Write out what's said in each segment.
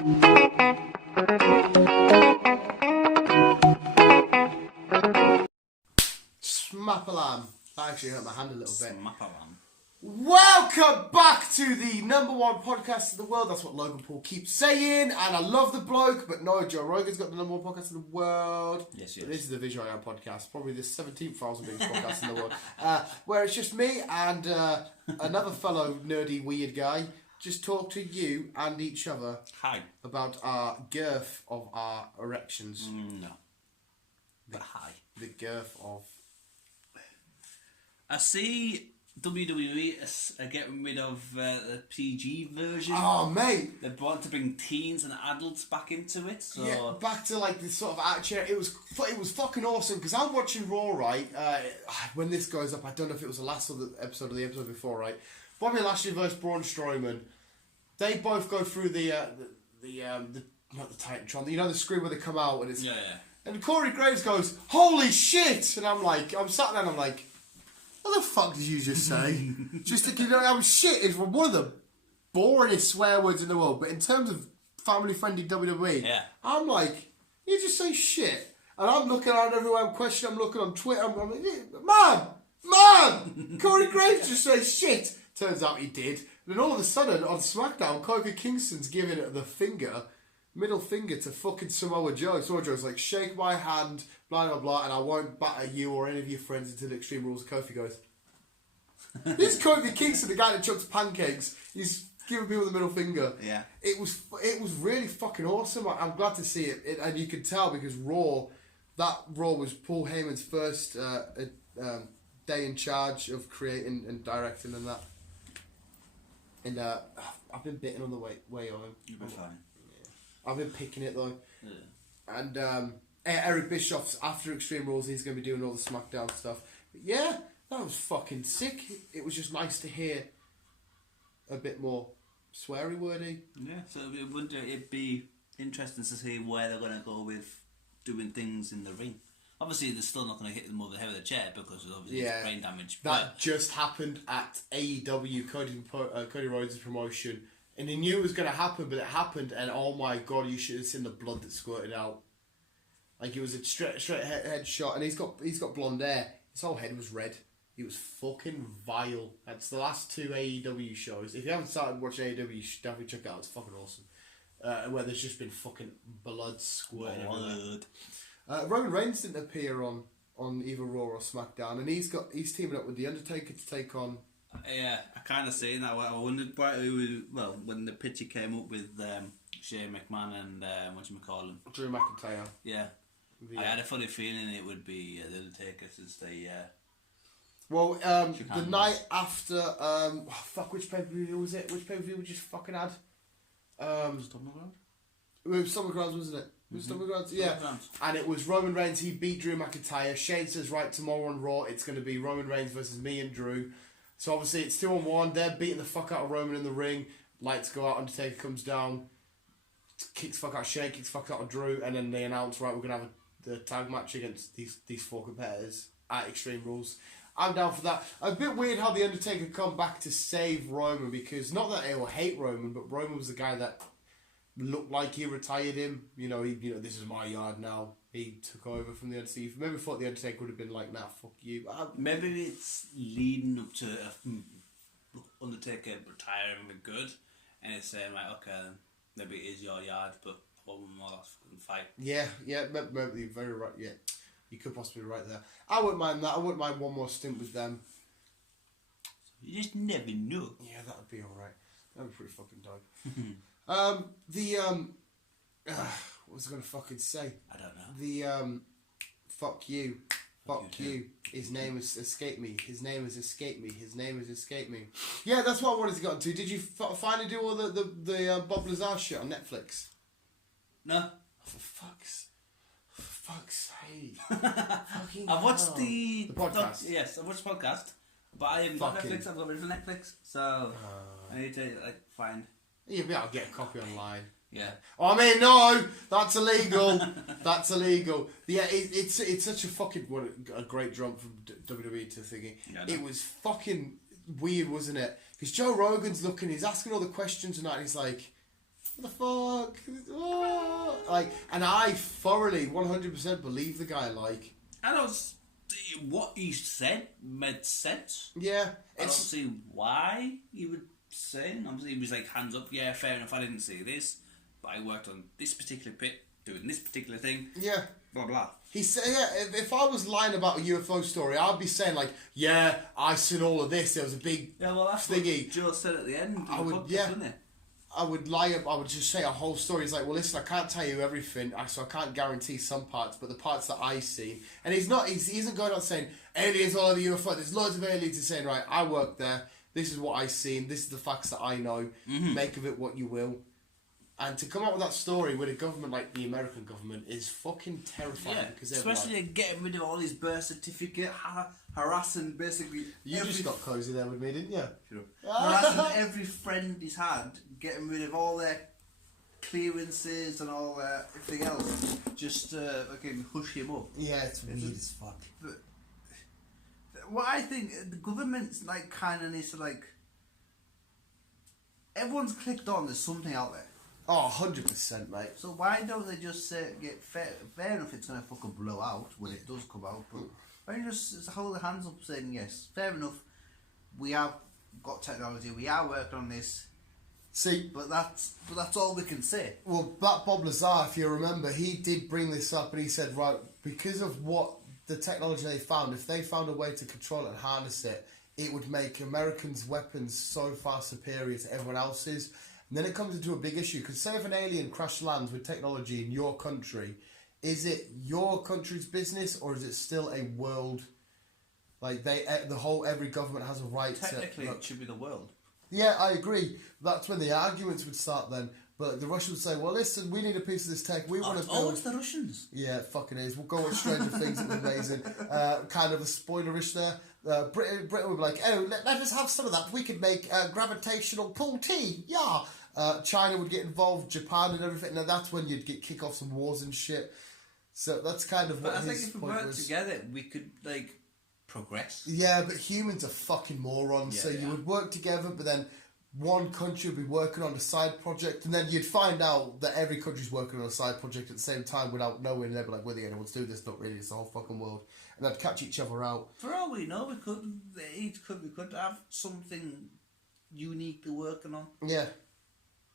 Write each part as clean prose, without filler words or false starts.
Smapalam. I actually hurt my hand a little bit. Smapalam. Welcome back to the number one podcast in the world. That's what Logan Paul keeps saying. And I love the bloke, but no, Joe Rogan's got the number one podcast in the world. Yes. This is the Vision I Am podcast, probably the 17,000 biggest podcast in the world. Where it's just me and another fellow nerdy weird guy just talk to you and each other. Hi. About our girth of our erections. No. But hi. The girth of... I see WWE are getting rid of the PG version. Oh, mate! They want to bring teens and adults back into it. So yeah, back to like this sort of action. It was fucking awesome because I'm watching Raw, right? When this goes up, I don't know if it was the last episode or the episode before, right? Bobby Lashley versus Braun Strowman. They both go through the not the Titantron, the screen where they come out and it's And Corey Graves goes, "Holy shit!" And I'm sat there and I'm like, what the fuck did you just say? Just thinking, shit is one of the boringest swear words in the world. But in terms of family-friendly WWE, I'm like, you just say shit. And I'm looking around everywhere, I'm questioning, I'm looking on Twitter, I'm like, man! Corey Graves just say shit. Turns out he did. And then all of a sudden, on SmackDown, Kofi Kingston's giving it the middle finger to fucking Samoa Joe. Samoa Joe's like, shake my hand, blah, blah, blah, and I won't batter you or any of your friends into the Extreme Rules. Kofi goes, this is Kofi Kingston, the guy that chucks pancakes. He's giving people the middle finger. Yeah. It was really fucking awesome. I'm glad to see it. And you could tell because that Raw was Paul Heyman's first day in charge of creating and directing and that. And I've been bitten on the way home. You'll be fine. I've been picking it though. Yeah. And Eric Bischoff's after Extreme Rules, he's going to be doing all the SmackDown stuff. But yeah, that was fucking sick. It was just nice to hear a bit more sweary wordy. Yeah, so it'd be interesting to see where they're going to go with doing things in the ring. Obviously, they're still not going to hit them over the head with a chair because obviously it's brain damage. That just happened at AEW, Cody Rhodes' promotion. And he knew it was going to happen, but it happened, and oh my god, you should have seen the blood that squirted out. Like, it was a straight head shot, and he's got blonde hair. His whole head was red. He was fucking vile. That's the last two AEW shows. If you haven't started watching AEW, you should definitely check it out. It's fucking awesome. Where there's just been fucking blood squirting everywhere. Roman Reigns didn't appear on either Raw or SmackDown, and he's teaming up with The Undertaker to take on... Yeah, I kind of seen that. I wondered why when the picture came up with Shane McMahon and Drew McIntyre. Yeah. I had a funny feeling it would be The Undertaker since they... Well, the night after... which pay-per-view was it? Which pay-per-view we just fucking had? SummerGround? It was SummerGround, wasn't it? It was SummerGround, yeah. And it was Roman Reigns, he beat Drew McIntyre. Shane says, right, tomorrow on Raw, it's going to be Roman Reigns versus me and Drew. So obviously it's 2-on-1. They're beating the fuck out of Roman in the ring. Lights go out. Undertaker comes down, kicks fuck out of Shane, kicks fuck out of Drew, and then they announce, right, we're gonna have the tag match against these four competitors at Extreme Rules. I'm down for that. A bit weird how the Undertaker come back to save Roman because not that anyone hate Roman, but Roman was the guy that looked like he retired him. This is my yard now. He took over from the Undertaker. Maybe thought the Undertaker would have been like, nah, fuck you. Maybe it's leading up to Undertaker retiring with good, and it's saying like, okay, then maybe it is your yard, but one more fucking fight. Yeah, maybe you're very right. Yeah, you could possibly be right there. I wouldn't mind that. I wouldn't mind one more stint with them. You just never know. Yeah, that would be alright. That would be pretty fucking dope. What was I going to fucking say? I don't know. The, fuck you. Fuck you. His name has escaped me. His name has escaped me. His name has escaped me. Yeah, that's what I wanted to get onto. Did you finally do all the Bob Lazar shit on Netflix? No. For fuck's sake. I've watched the podcast. Yes, I've watched the podcast. But I haven't got Netflix. I've got rid of Netflix. So I need to find... You'll be able to get a copy online. Yeah. Oh, I mean, no, that's illegal. That's illegal. Yeah, it's such a fucking a great jump from WWE to thinking. Yeah, it was fucking weird, wasn't it? Because Joe Rogan's looking, he's asking all the questions and that, and he's like, what the work. Oh. Like, and I thoroughly, 100% believe the guy. Like, I don't. What he said made sense. Yeah, I don't see why he would say. Obviously, he was like, hands up. Yeah, fair enough. I didn't see this, but I worked on this particular pit, doing this particular thing. Yeah. Blah blah. He said, yeah, if I was lying about a UFO story, I'd be saying like, yeah, I seen all of this. There was a big that's thingy. what Joe said at the end. I would, I would lie. I would just say a whole story. He's like, well, listen, I can't tell you everything, so I can't guarantee some parts, but the parts that I see. And he isn't going on saying aliens all over UFO. There's loads of aliens. He's saying, right, I worked there. This is what I seen. This is the facts that I know. Mm-hmm. Make of it what you will. And to come out with that story with a government like the American government is fucking terrifying. Yeah, because especially like, getting rid of all these birth certificate, harassing basically. You just got cozy there with me, didn't you? Sure. Harassing every friend he's had, getting rid of all their clearances and all everything else, just fucking hush him up. Yeah, it's weird as fuck. But what I think the government's like kind of needs to like. Everyone's clicked on. There's something out there. Oh, 100%, mate. So why don't they just say, fair enough, it's going to fucking blow out when it does come out, but why don't you just hold their hands up saying, yes, fair enough, we have got technology, we are working on this. See, but that's all we can say. Well, that Bob Lazar, if you remember, he did bring this up and he said, right, because of what the technology they found, if they found a way to control it and harness it, it would make Americans' weapons so far superior to everyone else's. And then it comes into a big issue, because say if an alien crash lands with technology in your country, is it your country's business or is it still a world? Like every government has a right to... Technically, it should be the world. Yeah, I agree. That's when the arguments would start then. But the Russians would say, well, listen, we need a piece of this tech. We want to build... Oh, it's the Russians. Yeah, it fucking is. We'll go on Stranger Things. It's amazing. Kind of a spoilerish there. Britain would be like, oh, let us have some of that. We could make gravitational pull tea. Yeah. China would get involved, Japan and everything, and that's when you'd kick off some wars and shit. So that's kind of what his point was. I think if we worked together, we could, like, progress. Yeah, but humans are fucking morons, so you would work together, but then one country would be working on a side project, and then you'd find out that every country's working on a side project at the same time without knowing, and they'd be like, we're the only ones to do this, not really, it's the whole fucking world. And they'd catch each other out. For all we know, we could have something uniquely working on. Yeah.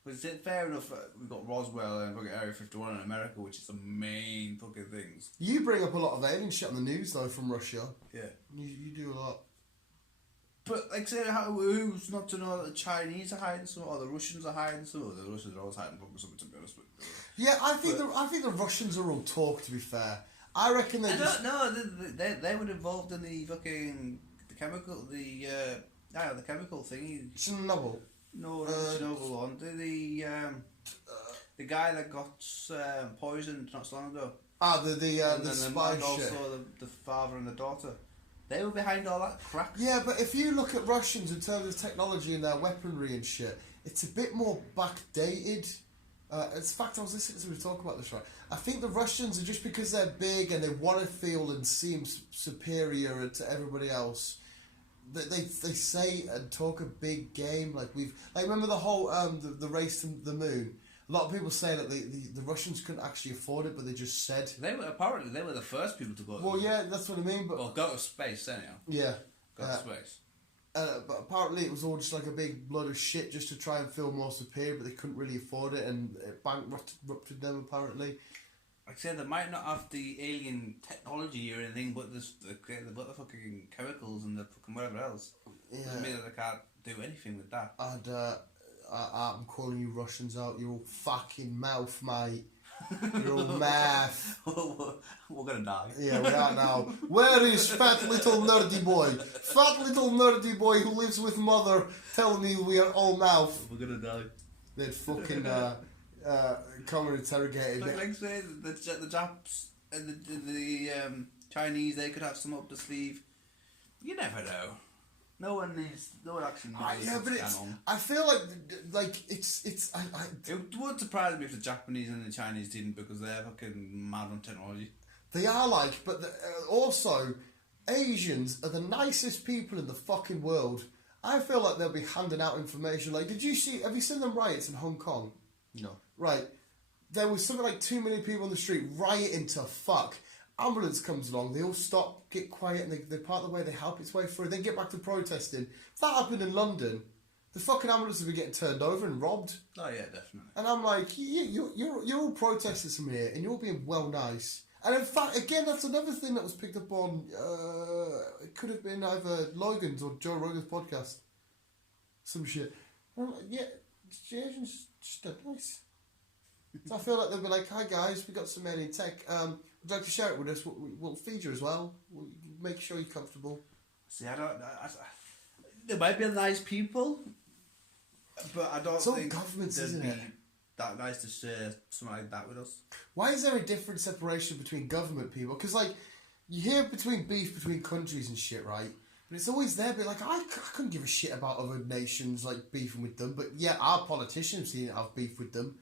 But fair enough, we've got Roswell and we've got Area 51 in America, which is the main fucking things. You bring up a lot of alien shit on the news, though, from Russia. Yeah. You do a lot. But, like, say, who's not to know that the Chinese are hiding some, or the Russians are hiding some, or the Russians are always hiding something, to be honest with you. Yeah, I think the Russians are all talk, to be fair. I reckon they just... No, they were involved in the fucking... the chemical thing. Chernobyl. No, Chernobyl one. The guy that got poisoned not so long ago. The spy shit. Also the father and the daughter. They were behind all that crap. Yeah, but if you look at Russians in terms of technology and their weaponry and shit, it's a bit more backdated. In fact, I was listening to somebody talk about this, right? I think the Russians are just because they're big and they want to feel and seem superior to everybody else. They say and talk a big game like remember the whole the race to the moon. A lot of people say that the Russians couldn't actually afford it, but they just said they were the first people to go. Well, yeah, that's what I mean. But go to space, anyhow. Yeah, go to space. But apparently it was all just like a big blood of shit just to try and feel more superior, but they couldn't really afford it, and it bankrupted them apparently. Like I said, they might not have the alien technology or anything, but they've got the fucking chemicals and the fucking whatever else. Yeah. Doesn't mean that they can't do anything with that. And I'm calling you Russians out. You're all fucking mouth, mate. You're all mouth. We're gonna die. Yeah, we are now. Where is fat little nerdy boy? Fat little nerdy boy who lives with mother telling me we are all mouth. We're gonna die. They'd fucking... come and interrogate it. Like say the Japs and the Chinese, they could have some up the sleeve. You never know. No one actually knows. Yeah, but I feel like it's. It would surprise me if the Japanese and the Chinese didn't, because they're fucking mad on technology. They are but also Asians are the nicest people in the fucking world. I feel like they'll be handing out information. Like, have you seen them riots in Hong Kong? No. right, there was something like 2 million people on the street rioting to fuck. Ambulance comes along, they all stop, get quiet, and they part the way, they help its way through, then get back to protesting. If that happened in London, the fucking ambulance would be getting turned over and robbed. Oh yeah, definitely. And I'm like, you're all protesters from here, and you're all being well nice. And in fact, again, that's another thing that was picked up on, it could have been either Logan's or Joe Rogan's podcast. Some shit. And I'm like, yeah, the Asians just dead nice. So I feel like they'll be like, hi guys, we got some alien tech. Would you like to share it with us? We'll feed you as well. We'll make sure you're comfortable. See, there might be nice people, but I don't think governments, they'd isn't be it? that nice to share something like that with us. Why is there a different separation between government people? Because, like, you hear beef between countries and shit, right? But it's always there, but like, I couldn't give a shit about other nations, like, beefing with them. But yeah, our politicians seem to have beef with them.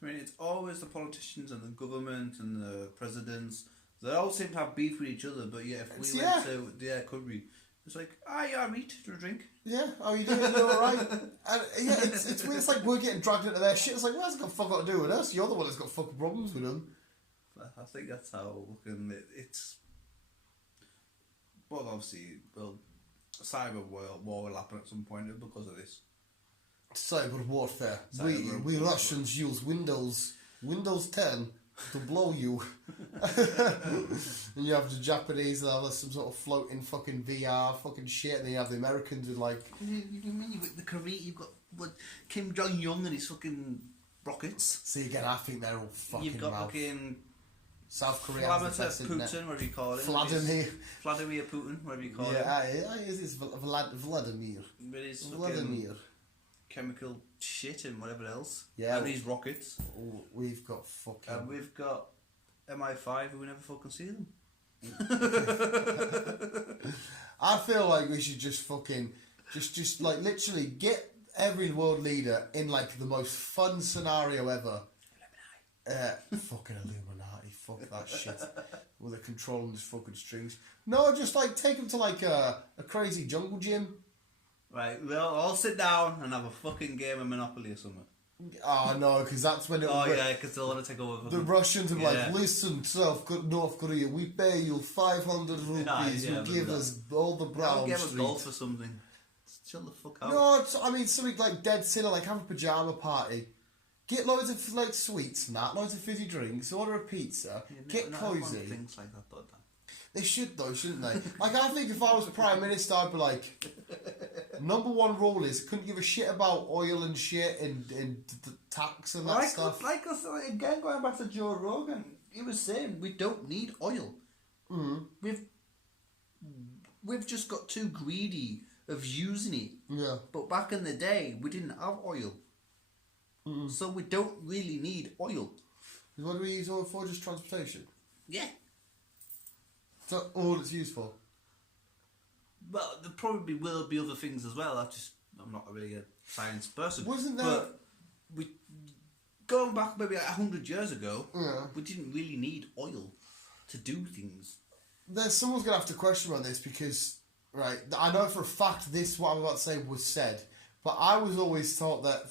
I mean, it's always the politicians and the government and the presidents. They all seem to have beef with each other, but yeah, if we went to their country, it's like, yeah, meat to drink. Yeah, how you doing? You alright? And yeah, it's weird. It's like we're getting dragged into their shit. It's like, well, that's got fuck got to do with us. You're the one that's got fucking problems with them. I think that's how it's. Well, obviously, cyber war will happen at some point because of this. Cyber warfare. We Russians use Windows 10 to blow you. And you have the Japanese that have some sort of floating fucking VR fucking shit, and then you have the Americans with like. You mean you've got the Korea? You've got Kim Jong Un and his fucking rockets. See again, I think they're all fucking. You've got fucking South Korea. Putin, whatever you call it. Vladimir Putin, whatever you call it. Yeah, it's Vladimir. But it's Vladimir. Chemical shit and whatever else. Yeah. And these rockets. We've got fucking. And we've got MI5 who we never fucking see them. I feel like we should just fucking just like literally get every world leader in like the most fun scenario ever. Fucking Illuminati, fuck that shit. Where they're controlling these fucking strings. No, just like take them to like a crazy jungle gym. Right, we'll all sit down and have a fucking game of Monopoly or something. Oh no, because that's when it. Oh yeah, because they'll want to take over. The Russians are like, listen, North Korea, we pay you 500 rupees. You give us all the brown give street. us golf or something. Chill the fuck out. No, I mean something like dead silly, like have a pajama party. Get loads of like sweets and that, loads of fizzy drinks, order a pizza, get cozy. Things like that, though. They should though, shouldn't they? Like I think if I was Prime Minister, I'd be like, number one rule is couldn't give a shit about oil and shit and tax and that stuff. Again, going back to Joe Rogan, he was saying we don't need oil. Mm. We've just got too greedy of using it. Yeah. But back in the day, we didn't have oil. Mm. So we don't really need oil. What do we use oil for? Just transportation? Yeah. Is that all it's used for? Well, there probably will be other things as well. I'm not really a science person. Wasn't there... But going back maybe 100 years ago, yeah. We didn't really need oil to do things. Someone's going to have to question on this because, right, I know for a fact what I'm about to say was said, but I was always taught that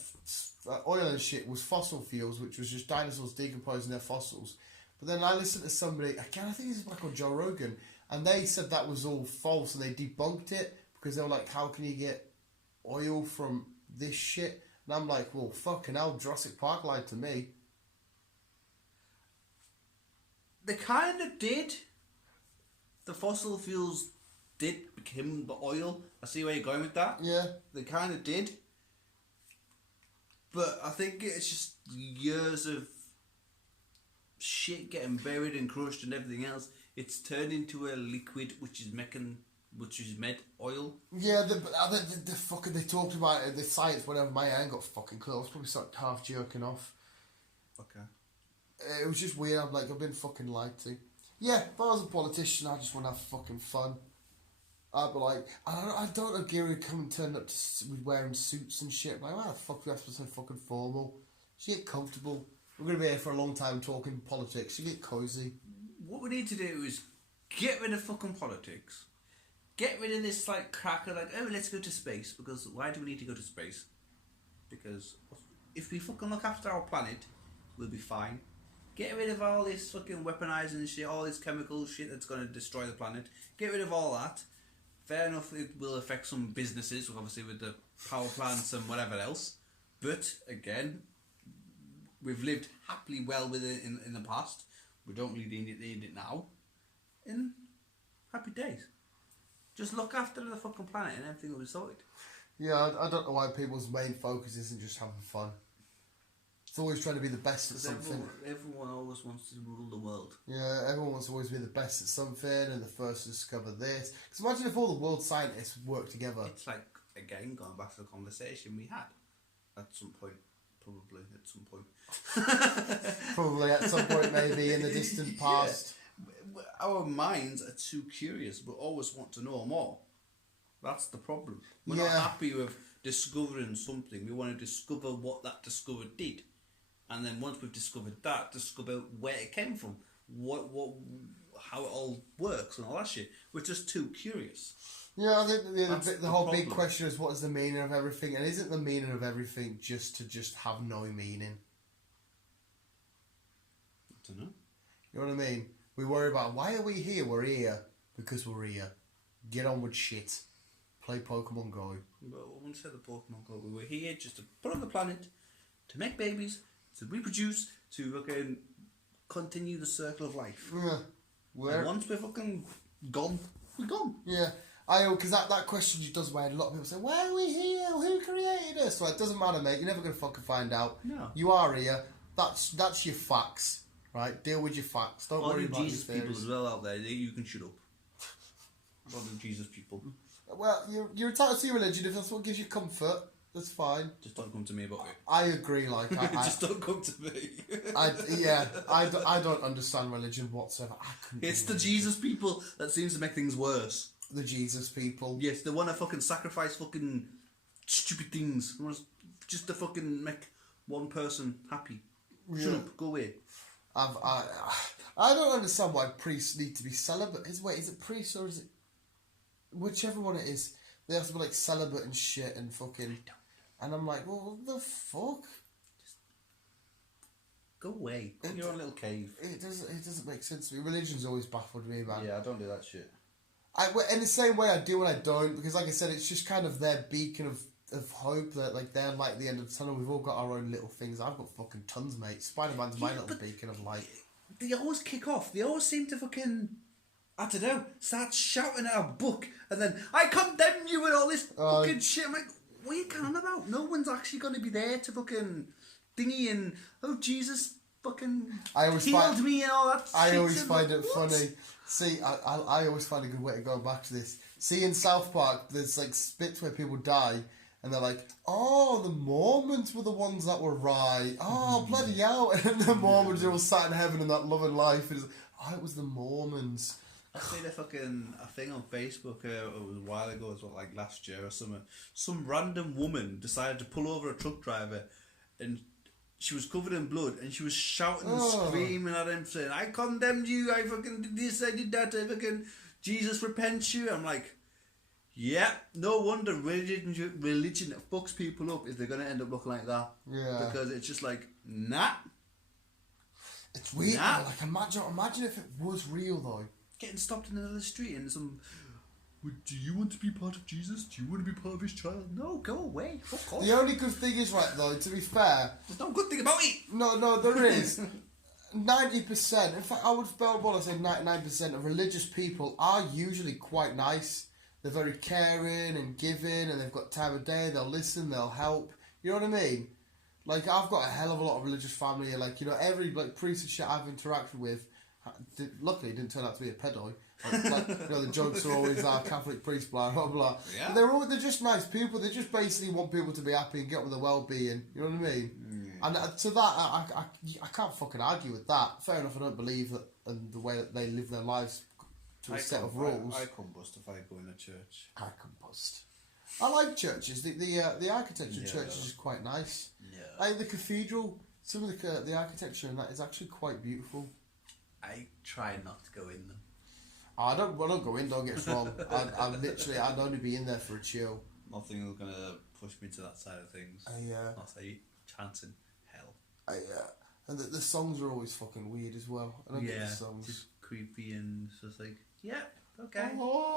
oil and shit was fossil fuels, which was just dinosaurs decomposing their fossils. But then I listened to somebody, again, I think this is back on Joe Rogan, and they said that was all false, and they debunked it, because they were like, how can you get oil from this shit? And I'm like, well, fucking hell, Jurassic Park lied to me. They kind of did. The fossil fuels did become the oil. I see where you're going with that. Yeah. They kind of did. But I think it's just years of shit getting buried and crushed and everything else. It's turned into a liquid which is made oil. Yeah, they talked about it, the science, whatever. My hand got fucking close. I was probably sort of half jerking off. Okay. It was just weird. I'm like, I've been fucking lied to. Yeah, if I was a politician, I just want to have fucking fun. I'd be like, I don't agree with coming turning up with wearing suits and shit. I'm like, why the fuck do you have to be so fucking formal? Just get comfortable. We're going to be here for a long time talking politics. You get cozy. What we need to do is get rid of fucking politics. Get rid of this like cracker, like, oh, let's go to space. Because why do we need to go to space? Because if we fucking look after our planet, we'll be fine. Get rid of all this fucking weaponizing shit, all this chemical shit that's going to destroy the planet. Get rid of all that. Fair enough, it will affect some businesses, obviously with the power plants and whatever else. But, again, we've lived happily well with it in the past. We don't really need it now. In happy days. Just look after the fucking planet and everything will be sorted. Yeah, I don't know why people's main focus isn't just having fun. It's always trying to be the best at something. Everyone always wants to rule the world. Yeah, everyone wants to always be the best at something and the first to discover this. Because imagine if all the world scientists worked together. It's like, again, going back to the conversation we had at some point. Probably at some point. Probably at some point, maybe in the distant past. Yeah. Our minds are too curious, but always want to know more. That's the problem. We're not happy with discovering something. We want to discover what that discovery did. And then once we've discovered that, discover where it came from, how it all works and all that shit. We're just too curious. Yeah, I think the whole big question is what is the meaning of everything, and isn't the meaning of everything just to have no meaning? I don't know. You know what I mean? We worry about why are we here? We're here because we're here. Get on with shit. Play Pokemon Go. But I wouldn't say the Pokemon Go. We were here just to put on the planet, to make babies, to reproduce, to fucking continue the circle of life. Yeah. And once we're fucking gone, we're gone. Yeah. Because that question just does weird. A lot of people say, why are we here? Who created us? Well, it doesn't matter, mate. You're never going to fucking find out. No. You are here. That's your facts, right? Deal with your facts. Don't worry about Jesus your people theories. as well out there, you can shut up. All the Jesus people. Well, you're entitled to your religion if that's what gives you comfort. That's fine. Just don't come to me about it. I agree. Like, just don't come to me. I don't understand religion whatsoever. It's the Jesus people that seems to make things worse. The Jesus people. Yes, they want to fucking sacrifice fucking stupid things. Just to fucking make one person happy. Shut up, go away. I don't understand why priests need to be celibate. Is it priests or is it whichever one it is? They have to be like celibate and shit and fucking. And I'm like, well, what the fuck? Just go away. Go in your own little cave. It doesn't make sense to me. Religion's always baffled me, man. Yeah, I don't do that shit. In the same way I do and I don't, because like I said, it's just kind of their beacon of hope that like they're like the end of the tunnel. We've all got our own little things. I've got fucking tons, mate. Spider-Man's my little beacon of light. They always kick off. They always seem to fucking, I don't know, start shouting at a book and then, I condemn you and all this fucking shit. I'm like, what are you going on about? No one's actually going to be there to fucking thingy and, oh, Jesus fucking healed me and all that shit. I always find it funny. See, I always find a good way to go back to this. See, in South Park, there's like bits where people die, and they're like, "Oh, the Mormons were the ones that were right. Oh, bloody hell!" And the Mormons are all sat in heaven in that loving life. And it's like, oh, it was the Mormons. I seen a thing on Facebook it was a while ago, as well, like last year or something. Some random woman decided to pull over a truck driver, and she was covered in blood, and she was shouting and screaming at him, saying, I condemned you, I fucking did this, I did that, I fucking, Jesus repents you. I'm like, yeah, no wonder religion that fucks people up is they're going to end up looking like that. Yeah. Because it's just like, nah. It's weird, though. Like, imagine if it was real, though. Getting stopped in the middle of the street and some... Do you want to be part of Jesus? Do you want to be part of his child? No, go away. Fuck off. The only good thing is, right, though, to be fair... There's no good thing about it. No, there is. 90%, in fact, I would say 99% of religious people are usually quite nice. They're very caring and giving, and they've got time of day, they'll listen, they'll help. You know what I mean? Like, I've got a hell of a lot of religious family, like, you know, every, like, priest and shit I've interacted with, luckily didn't turn out to be a pedo. Like, you know, the jokes are always Catholic priest, blah blah blah. Yeah. They're just nice people. They just basically want people to be happy and get on with their well-being. You know what I mean? And to that, I can't fucking argue with that. Fair enough. I don't believe that and the way that they live their lives to a set of rules. I combust if I go in a church. I combust. I like churches. The architecture of churches is quite nice. Yeah. Like the cathedral, some of the architecture in that is actually quite beautiful. I try not to go in them. I don't go in, don't get us wrong. I'd only be in there for a chill. Nothing is going to push me to that side of things. I'll say, chance in hell. And the songs are always fucking weird as well. I don't get the songs. Just creepy and just like, yeah, okay. Oh,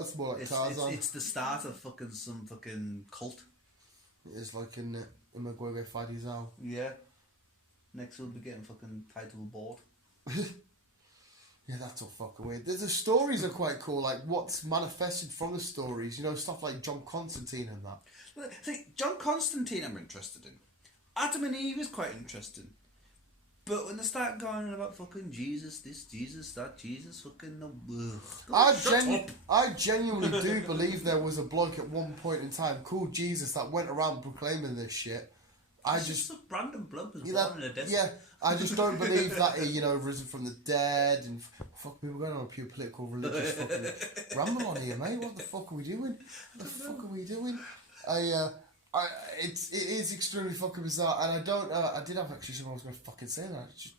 it's more like Tarzan. It's the start of fucking some fucking cult. It's like in Umagwege Fadizal. Yeah. Next we'll be getting fucking title board. Yeah, that's all fucking weird. The stories are quite cool, like what's manifested from the stories, you know, stuff like John Constantine and that. See, John Constantine I'm interested in. Adam and Eve is quite interesting. But when they start going on about fucking Jesus, this, Jesus, that, Jesus, fucking... I genuinely do believe there was a bloke at one point in time called Jesus that went around proclaiming this shit. It's just a random bloke was born in a desert. Yeah, I just don't believe that he, you know, risen from the dead and fuck, we were going on a pure political religious fucking ramble on here, mate. What the fuck are we doing? What the fuck are we doing? It is extremely fucking bizarre, and I did have actually someone I was going to fucking say that. I just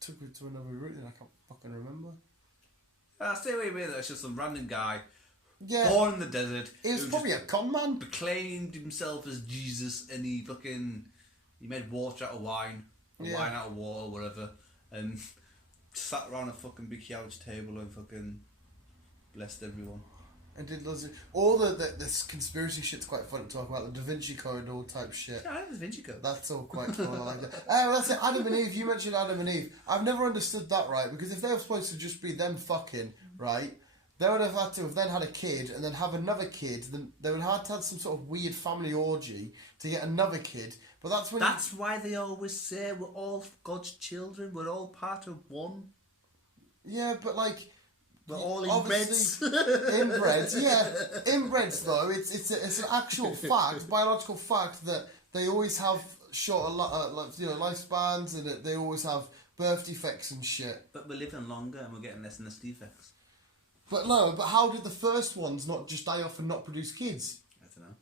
took it to another route and I can't fucking remember. Stay away with it. It's just some random guy. Yeah. Born in the desert. He was probably a con man. Proclaimed himself as Jesus, and he made water out of wine, or wine out of water, whatever, and sat around a fucking big huge table and fucking blessed everyone. And did loads of... All this conspiracy shit's quite fun to talk about. The Da Vinci Code, all type shit. Yeah, I have the Da Vinci Code. That's all quite cool. I like that. That's it. Adam and Eve. You mentioned Adam and Eve. I've never understood that, right? Because if they were supposed to just be them fucking, right, they would have had to have then had a kid and then have another kid. Then they would have had to have some sort of weird family orgy to get another kid. But that's when... That's why they always say we're all God's children. We're all part of one. Yeah, but like... We're all inbreds. Inbreds, yeah. Inbreds, though, it's an actual fact, biological fact, that they always have shorter lifespans and that they always have birth defects and shit. But we're living longer and we're getting less and less defects. But no, but how did the first ones not just die off and not produce kids? I don't know.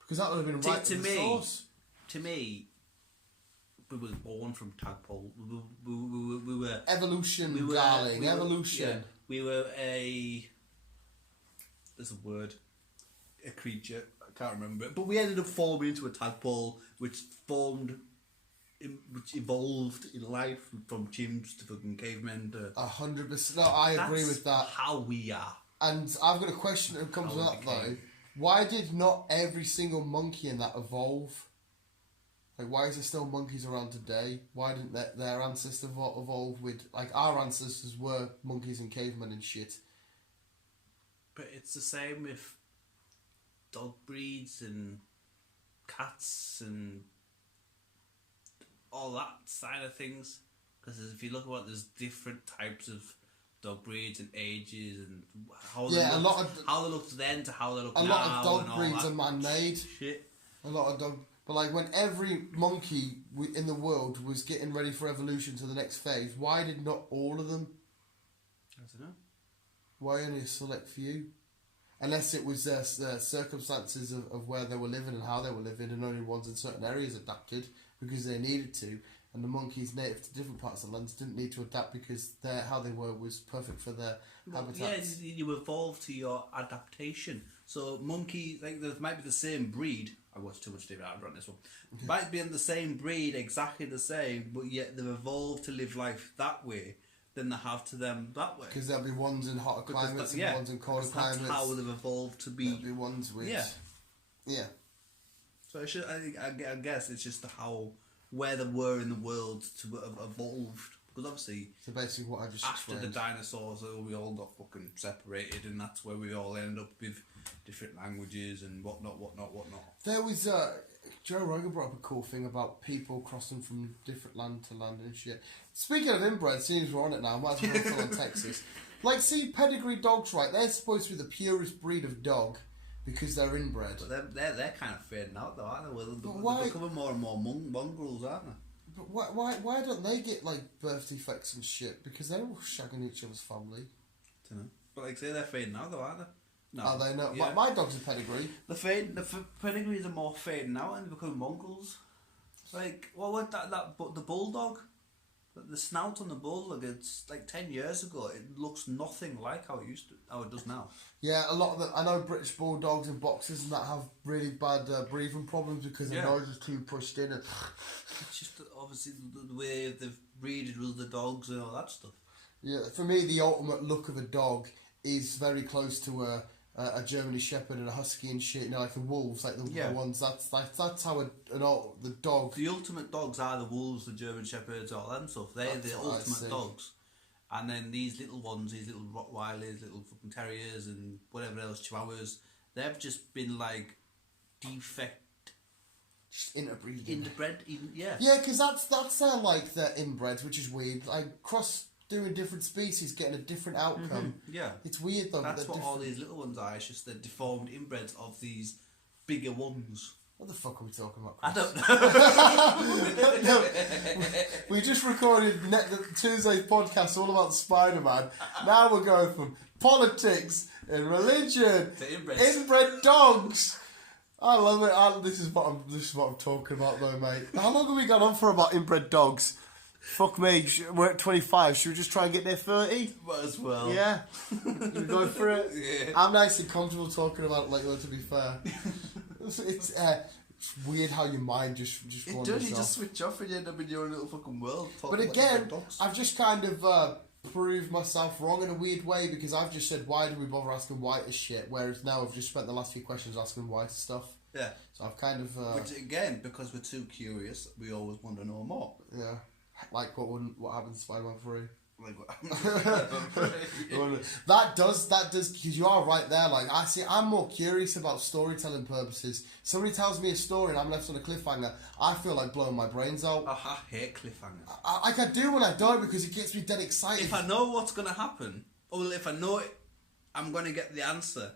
Because that would have been right to the source. To me, we were born from tadpole. We were evolution, darling. Evolution. Yeah, we were a... There's a word. A creature. I can't remember it. But we ended up forming into a tadpole, which evolved in life from chimps to fucking cavemen to... 100%. No, I agree with that. How we are. And I've got a question that comes with that, though. Why did not every single monkey in that evolve? Like, why is there still monkeys around today? Why didn't their ancestors evolve with... Like, our ancestors were monkeys and cavemen and shit. But it's the same with dog breeds and cats and all that side of things. Because if you look at there's different types of dog breeds and ages and how they looked then to how they look now. A lot of dog breeds are man-made. Shit. A lot of dog... But like when every monkey in the world was getting ready for evolution to the next phase, why did not all of them? I don't know. Why only a select few? Unless it was the circumstances of where they were living and how they were living, and only ones in certain areas adapted because they needed to, and the monkeys native to different parts of the lands didn't need to adapt because how they were was perfect for their habitats. Yeah, you evolve to your adaptation. So monkey, like there might be the same breed. I watched too much David Attenborough on this one. Okay. Might be in the same breed, exactly the same, but yet they've evolved to live life that way than they have to them that way. Because there'll be ones in hotter climates and ones in colder climates. That's how they've evolved to be. There'll be ones with... Yeah. So I guess it's just where they were in the world to have evolved. Because obviously... So basically what I just after explained. the dinosaurs, we all got fucking separated, and that's where we all ended up with different languages and whatnot. There was... Joe Rogan brought up a cool thing about people crossing from different land to land and shit. Speaking of inbred, seems we're on it now, might as well go on Texas. Like, see, pedigree dogs, right? They're supposed to be the purest breed of dog because they're inbred. But they're kind of fading out, though, aren't they? They're becoming more and more mongrels, aren't they? But why don't they get, like, birth defects and shit? Because they're all shagging each other's family. I don't know. But, like, say they're fading out, though, aren't they? No. Are they not? Yeah. My dog's a pedigree. The pedigrees are more fading out and becoming mongrels. Like, what would the bulldog? The snout on the bull, like it's like 10 years ago, it looks nothing like how it does now. Yeah, a lot of them. I know British bulldogs and boxers and that have really bad breathing problems because their nose is too pushed in. And it's just obviously the way they've breeded with the dogs and all that stuff. Yeah, for me, the ultimate look of a dog is very close to a German Shepherd and a Husky and shit. You know, like the wolves, like the ones. That's how the dog. The ultimate dogs are the wolves, the German Shepherds, all that stuff. They're the ultimate dogs. And then these little ones, these little Rottweilers, little fucking terriers, and whatever else, Chihuahuas, they've just been like just interbreeding. Interbred, yeah. Yeah, because that's like the inbreds, which is weird. Like doing different species, getting a different outcome. Yeah, it's weird though. That's what all these little ones are. It's just the deformed inbreds of these bigger ones. What the fuck are we talking about, Chris? I don't know. No, we just recorded Tuesday's podcast all about Spider-Man. Now we're going from politics and religion to inbred dogs. I love it. This is what I'm talking about, though, mate. How long have we gone on for about inbred dogs? Fuck me. We're at 25. Should we just try and get near 30? Might as well. Yeah. You go for it. Yeah. I'm nice and comfortable talking about it like that. To be fair, it's weird how your mind just it wanders does. You off. just switch off and you end up in your own little fucking world. But again, I've just kind of proved myself wrong in a weird way because I've just said, why do we bother asking white shit? Whereas now I've just spent the last few questions asking white stuff. Yeah. So I've kind of... Which again, because we're too curious, we always want to know more. Yeah. Like what happens in Spider-Man 3. Like what that does because you are right there. Like I'm more curious about storytelling purposes. Somebody tells me a story and I'm left on a cliffhanger, I feel like blowing my brains out. I hate cliffhangers. I do when I don't because it gets me dead excited. If I know what's going to happen, or if I know it, I'm going to get the answer,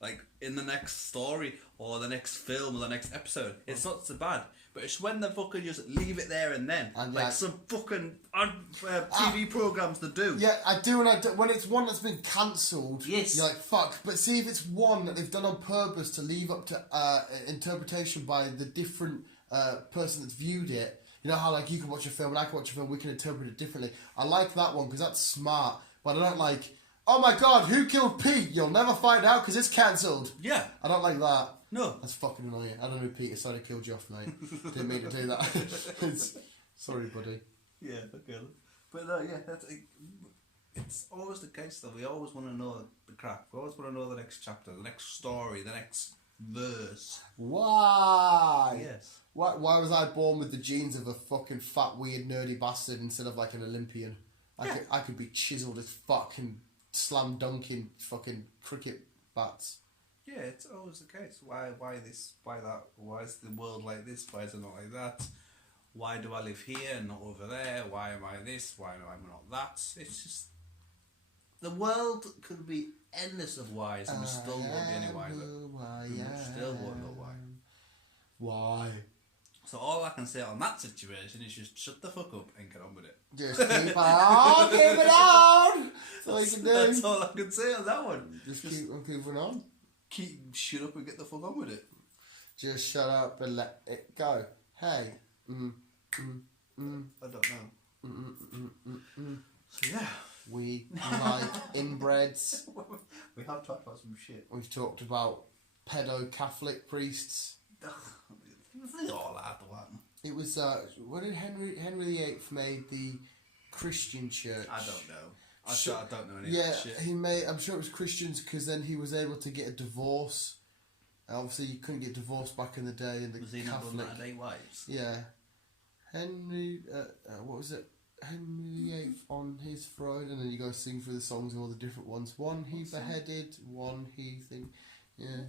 like in the next story or the next film or the next episode. It's not so bad. But it's when they fucking just leave it there and then. And like some fucking TV programmes they do. Yeah, I do and I do. When it's one that's been cancelled, yes, you're like, fuck. But see, if it's one that they've done on purpose to leave up to interpretation by the different person that's viewed it, you know how like you can watch a film and I can watch a film, we can interpret it differently. I like that one because that's smart. But I don't like, oh my god, who killed Pete? You'll never find out because it's cancelled. Yeah. I don't like that. No. That's fucking annoying. I don't know who Peter Sorry killed you off, mate. Didn't mean to do that. Sorry, buddy. Yeah, okay. But yeah, it's always the case though. We always want to know the crap. We always want to know the next chapter, the next story, the next verse. Why? Yes. Why was I born with the genes of a fucking fat, weird, nerdy bastard instead of like an Olympian? I could be chiseled as fuck and slam dunking fucking cricket bats. Yeah, it's always the case. Why this? Why that? Why is the world like this? Why is it not like that? Why do I live here and not over there? Why am I this? Why am I not that? It's just... The world could be endless of whys and we still won't be any wiser. We still won't know why. Why? So all I can say on that situation is just shut the fuck up and get on with it. Just keep on, keep it on! That's all you can do. That's all I can say on that one. Just keep on keeping on. Shut up and get the fuck on with it. Just shut up and let it go. Hey. I don't know. So yeah. We like inbreds. We have talked about some shit. We've talked about pedo-Catholic priests. They all are the one. It was, what did Henry VIII made the Christian church? I don't know. I don't know any of that shit. He made, I'm sure it was Christians because then he was able to get a divorce. Obviously, you couldn't get divorced back in the day. In the was he Catholic. not done that 8 wives? Yeah. Henry, what was it? Henry VIII on his throne, and then you go sing through the songs of all the different ones. One he beheaded, one he thing. Yeah.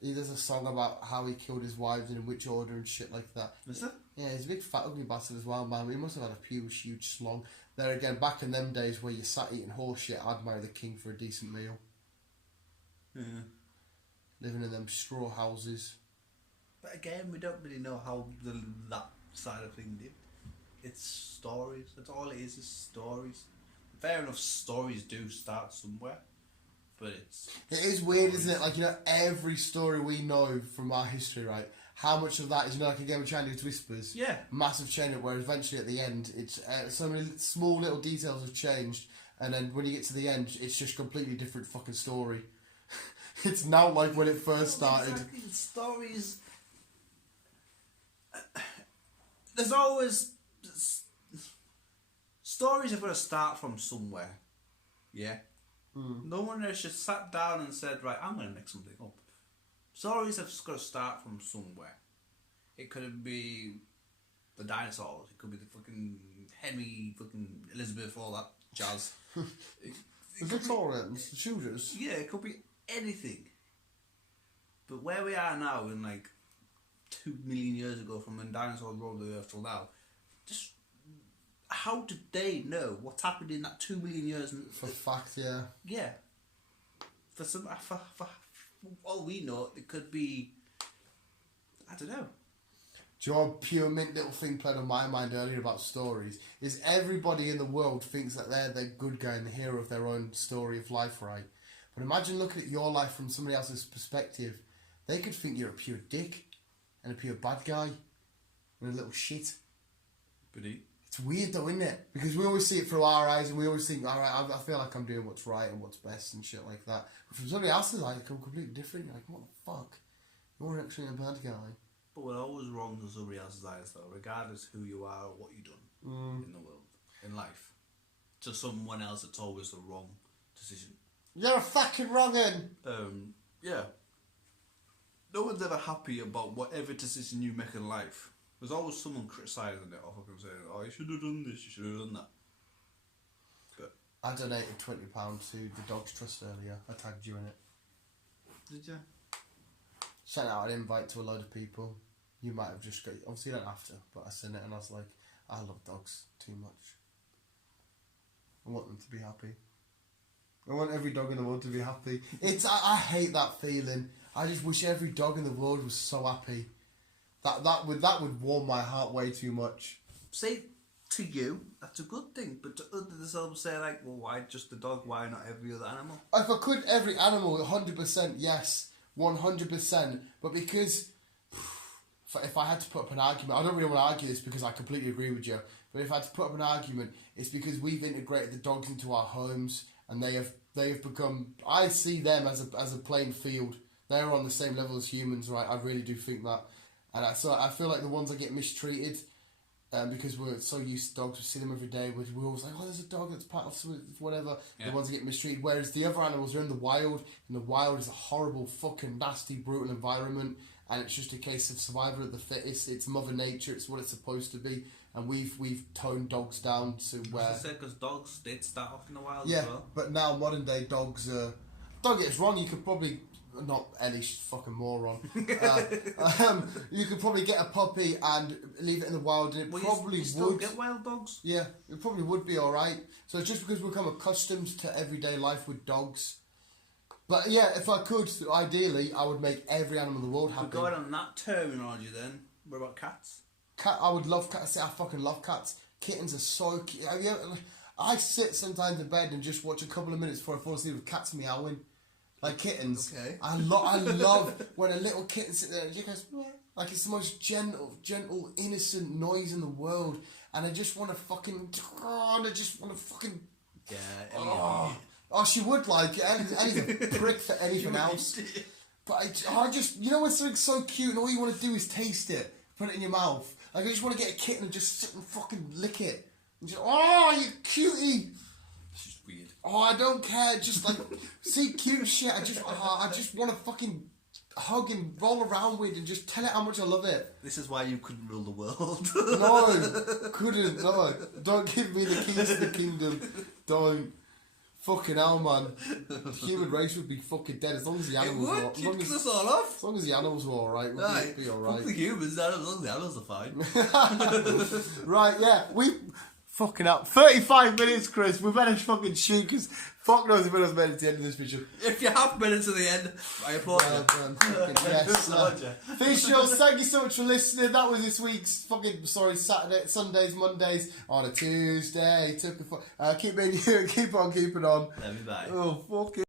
There's a song about how he killed his wives and in which order and shit like that. Is there? Yeah, he's a big fat ugly bastard as well, man. He must have had a huge slong. There again, back in them days where you sat eating horse shit, I'd marry the king for a decent meal. Yeah. Living in them straw houses. But again, we don't really know how that side of thing did. It's stories. That's all it is stories. Fair enough, stories do start somewhere. But it is weird, isn't it? Like, you know, every story we know from our history, right, how much of that is, like a game of Chinese Whispers. Yeah. Massive chain up where eventually at the end, it's so many small little details have changed, and then when you get to the end, it's just completely different fucking story. It's now like when it first started. Exactly. Stories. There's always stories have got to start from somewhere. Yeah. No one has just sat down and said, right, I'm going to make something up. Stories have just got to start from somewhere. It could be the dinosaurs. It could be the fucking Henry, fucking Elizabeth, all that jazz. The Victorians, the Tudors. Yeah, it could be anything. But where we are now, in like 2 million years ago, from when dinosaurs roamed the earth till now, just how did they know what's happened in that 2 million years? For fact, yeah. Yeah. For all we know, it could be, I don't know. Do you know what pure mint little thing played on my mind earlier about stories? Is everybody in the world thinks that they're the good guy and the hero of their own story of life, right? But imagine looking at your life from somebody else's perspective. They could think you're a pure dick and a pure bad guy and a little shit. It's weird though, isn't it? Because we always see it through our eyes and we always think, alright, I feel like I'm doing what's right and what's best and shit like that. But from somebody else's eyes, it comes completely different. You're like, what the fuck? You're actually a bad guy. But we're always wrong to somebody else's eyes though, regardless who you are or what you've done in the world, in life. To someone else, it's always the wrong decision. You're a fucking wrong'un! Yeah. No one's ever happy about whatever decision you make in life. There's always someone criticising it or fucking saying, oh, you should have done this, you should have done that. But I donated £20 to the Dogs Trust earlier. I tagged you in it. Did you? Sent out an invite to a load of people. You might have just got... Obviously you don't have to, but I sent it and I was like, I love dogs too much. I want them to be happy. I want every dog in the world to be happy. I hate that feeling. I just wish every dog in the world was so happy. That would warm my heart way too much. Say to you, that's a good thing, but to others they'll say like, well, why just the dog? Why not every other animal? If I could, every animal, 100%, yes, 100%. But because if I had to put up an argument, I don't really want to argue this because I completely agree with you. But if I had to put up an argument, it's because we've integrated the dogs into our homes, and they have become. I see them as a playing field. They're on the same level as humans, right? I really do think that. And so I feel like the ones that get mistreated, because we're so used to dogs, we see them every day, we're always like, oh, there's a dog that's part of whatever, the ones that get mistreated, whereas the other animals are in the wild, and the wild is a horrible, fucking nasty, brutal environment, and it's just a case of survival of the fittest. It's Mother Nature, it's what it's supposed to be, and we've toned dogs down to where... As I said, because dogs did start off in the wild as well. But now modern day dogs are... Don't get us wrong, you could probably... Not Ellie's fucking moron. You could probably get a puppy and leave it in the wild, and it probably you still would get wild dogs. Yeah, it probably would be all right. So it's just because we become accustomed to everyday life with dogs. But yeah, if I could, ideally, I would make every animal in the world happy. But going on that terminology, then what about cats? I would love cats. I fucking love cats. Kittens are so cute. I sit sometimes in bed and just watch a couple of minutes before I fall asleep with cats meowing. Like kittens. Okay. I love when a little kitten sits there and just goes, meow. Like it's the most gentle, innocent noise in the world. And I just want to fucking... Yeah, Oh, she would like it. Ellie's a prick for anything else. But I just... You know when something's so cute and all you want to do is taste it? Put it in your mouth. Like I just want to get a kitten and just sit and fucking lick it. And just, oh, you cutie! It's just weird. Oh, I don't care. Just like see cute shit. I just want to fucking hug and roll around with and just tell it how much I love it. This is why you couldn't rule the world. No, couldn't. No, don't give me the keys to the kingdom. Don't. Fucking hell, man. The human race would be fucking dead as long as the animals were. It would. You'd kill us all off. As long as the animals were alright, we'd be alright. Fuck the humans. As long as the animals are fine. Right, yeah. We fucking up 35 minutes, Chris. We better fucking shoot because fuck knows if it was made it to the end of this picture. If you have made it to the end, I applaud you. Yes. Officials, thank you so much for listening. That was this week's Saturday, Sundays, Mondays on a Tuesday. Keep on keeping on. Let me bye. Oh, fucking.